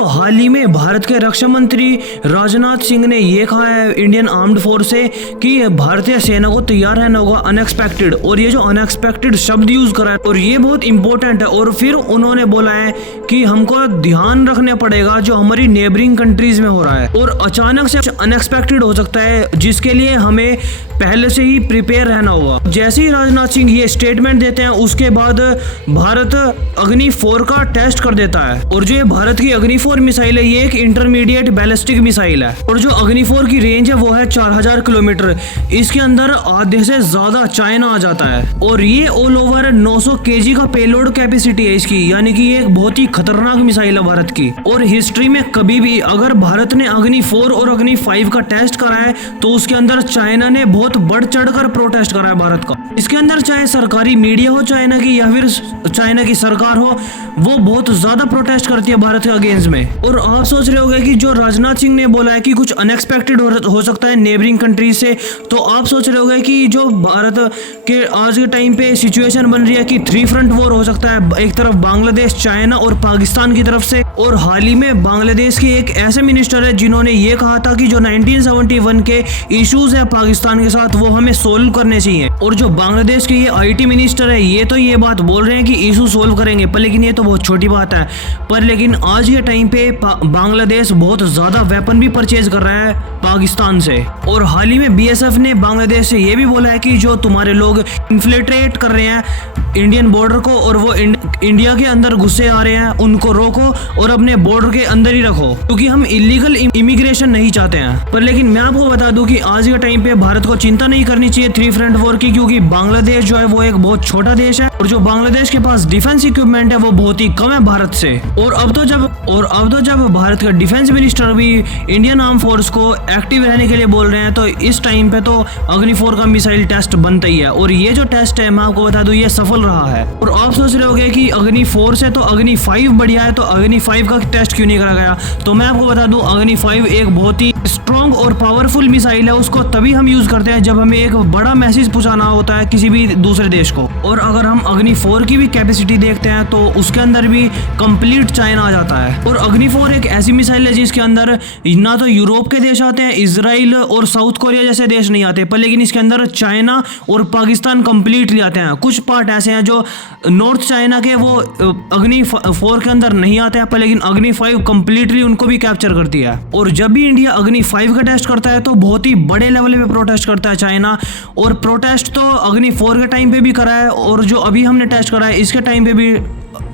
दोस्तों हाल ही में भारत के रक्षा मंत्री राजनाथ सिंह ने ये कहा है इंडियन आर्म्ड फोर्स से कि भारतीय सेना को तैयार रहना होगा अनएक्सपेक्टेड। और ये जो अनएक्सपेक्टेड शब्द यूज करा है और ये बहुत इंपॉर्टेंट है। और फिर उन्होंने बोला है कि हमको ध्यान रखना पड़ेगा जो हमारी नेबरिंग कंट्रीज में हो रहा है और अचानक से अनएक्सपेक्टेड हो सकता है जिसके लिए हमें पहले से ही प्रिपेयर रहना होगा। जैसे ही राजनाथ सिंह ये स्टेटमेंट देते हैं उसके बाद भारत अग्नि 4 का टेस्ट कर देता है। और जो ये भारत की अग्नि 4 मिसाइल है ये एक इंटरमीडिएट बैलिस्टिक मिसाइल है और जो अग्नि 4 की रेंज है वो है 4000 किलोमीटर। इसके अंदर आधे से ज्यादा चाइना आ जाता है और ये ऑल ओवर 900 kg का पेलोड कैपेसिटी है इसकी, यानी कि ये एक बहुत ही खतरनाक मिसाइल है भारत की। और हिस्ट्री में कभी भी अगर भारत ने अग्नि 4 और अग्नि 5 का टेस्ट करा है तो उसके अंदर चाइना ने बहुत बढ़ चढ़कर प्रोटेस्ट करा है भारत का। इसके अंदर चाहे सरकारी मीडिया हो चाइना की या फिर चाइना की सरकार हो, वो बहुत ज्यादा प्रोटेस्ट करती है भारत के अगेंस्ट में। और आप सोच रहे होंगे कि जो राजनाथ सिंह ने बोला है कि कुछ अनएक्सपेक्टेड हो सकता है नेबरिंग कंट्रीज से, तो आप सोच रहे होंगे कि जो भारत के आज के टाइम पे सिचुएशन बन रही है कि 3 फ्रंट वॉर हो सकता है, एक तरफ बांग्लादेश, चाइना और पाकिस्तान की तरफ से। और हाल ही में बांग्लादेश के एक ऐसे मिनिस्टर है जिन्होंने ये कहा था कि जो 1971 के इश्यूज है पाकिस्तान के साथ वो हमें सोल्व करने चाहिए। और जो बांग्लादेश के ये IT मिनिस्टर है ये तो ये बात बोल रहे हैं कि इशू सोल्व करेंगे, पर लेकिन ये तो बहुत छोटी बात है। पर लेकिन आज के टाइम पे बांग्लादेश बहुत ज्यादा वेपन भी परचेज कर रहा है पाकिस्तान से। और हाल ही में BSF ने बांग्लादेश से ये भी बोला है कि जो तुम्हारे लोग इन्फ्लिट्रेट कर रहे हैं इंडियन बॉर्डर को और वो इंडिया के अंदर घुसे आ रहे हैं उनको रोको और अपने बॉर्डर के अंदर ही रखो, क्योंकि हम इलीगल इमिग्रेशन नहीं चाहते हैं। पर लेकिन मैं आपको बता दूं कि आज के टाइम पे भारत को चिंता नहीं करनी चाहिए 3 फ्रंट वॉर की, क्योंकि बांग्लादेश जो है वो एक बहुत छोटा देश है और जो बांग्लादेश के पास डिफेंस इक्विपमेंट है वो बहुत ही कम है भारत से। और अब तो जब भारत का डिफेंस मिनिस्टर भी इंडियन आर्म फोर्स को एक्टिव रहने के लिए बोल रहे हैं तो इस टाइम पे तो अग्नि 4 का मिसाइल टेस्ट बनता ही है। और ये जो टेस्ट है मैं आपको बता दूं ये सफल रहा है। और आप सोच रहे होंगे कि अग्नि 4 से तो अग्नि 5 बढ़िया है, तो अग्नि 5 का टेस्ट क्यों नहीं करा गया? तो मैं आपको बता दूं अग्नि 5 एक बहुत ही स्ट्रॉन्ग और पावरफुल मिसाइल है। उसको तभी हम यूज करते हैं जब हमें एक बड़ा मैसेज पहुंचाना होता है किसी भी दूसरे देश को। और अगर हम अग्नि 4 की भी कैपेसिटी देखते हैं तो उसके अंदर भी कंप्लीट चाइना आ जाता है। और अग्नि 4 एक ऐसी मिसाइल है जिसके अंदर ना तो यूरोप के देश आते हैं, इजराइल और साउथ कोरिया जैसे देश नहीं आते, पर लेकिन इसके अंदर चाइना और पाकिस्तान कंप्लीटली आते हैं। कुछ पार्ट ऐसे हैं जो नॉर्थ चाइना के वो अग्नि 4 के अंदर नहीं आते हैं, पर लेकिन अग्नि 5 कंप्लीटली उनको भी कैप्चर करती है। और जब भी इंडिया अग्नि 5 का टेस्ट करता है तो बहुत ही बड़े लेवल पे प्रोटेस्ट करता है चाइना। और प्रोटेस्ट तो अग्नि 4 के टाइम पे भी करा है और जो अभी हमने टेस्ट करा है इसके टाइम पे भी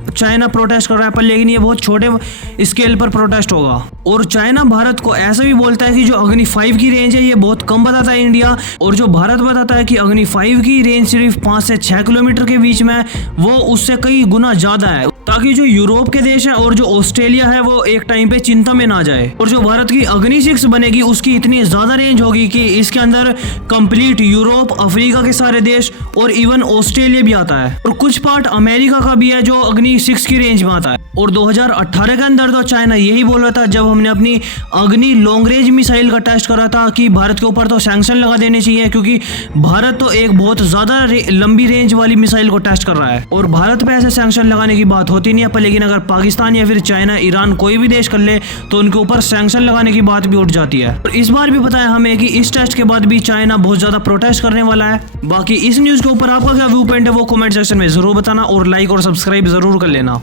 चाइना प्रोटेस्ट कर रहा है, पर लेकिन ये बहुत छोटे स्केल पर प्रोटेस्ट होगा। और चाइना भारत को ऐसा भी बोलता है कि जो अग्नि 5 की रेंज है ये बहुत कम बताता है इंडिया, और जो भारत बताता है कि अग्नि 5 की रेंज सिर्फ 5 से 6 किलोमीटर के बीच में, वो उससे कई गुना ज्यादा है, ताकि जो यूरोप के देश है और जो ऑस्ट्रेलिया है वो एक टाइम पे चिंता में ना जाए। और जो भारत की अग्नि 6 बनेगी उसकी इतनी ज्यादा रेंज होगी कि इसके अंदर कंप्लीट यूरोप, अफ्रीका के सारे देश और इवन ऑस्ट्रेलिया भी आता है और कुछ पार्ट अमेरिका का भी है जो अग्नि 6 की रेंज में आता है। और 2018 के अंदर तो चाइना यही बोल रहा था जब हमने अपनी अग्नि लॉन्ग रेंज मिसाइल का टेस्ट करा था कि भारत के ऊपर तो सैंक्शन लगा देने चाहिए, क्योंकि भारत तो एक बहुत ज्यादा लंबी रेंज वाली मिसाइल को टेस्ट कर रहा है और भारत पे ऐसे सैंक्शन लगाने की बात होती नहीं है। पर लेकिन अगर पाकिस्तान या फिर चाइना, ईरान कोई भी देश कर ले तो उनके ऊपर सैंक्शन लगाने की बात भी उठ जाती है। और इस बार भी पता है हमें कि इस टेस्ट के बाद भी चाइना बहुत ज्यादा प्रोटेस्ट करने वाला है। बाकी इस न्यूज के ऊपर आपका क्या व्यू पॉइंट है वो कमेंट सेक्शन में जरूर बताना और लाइक और सब्सक्राइब जरूर कर लेना।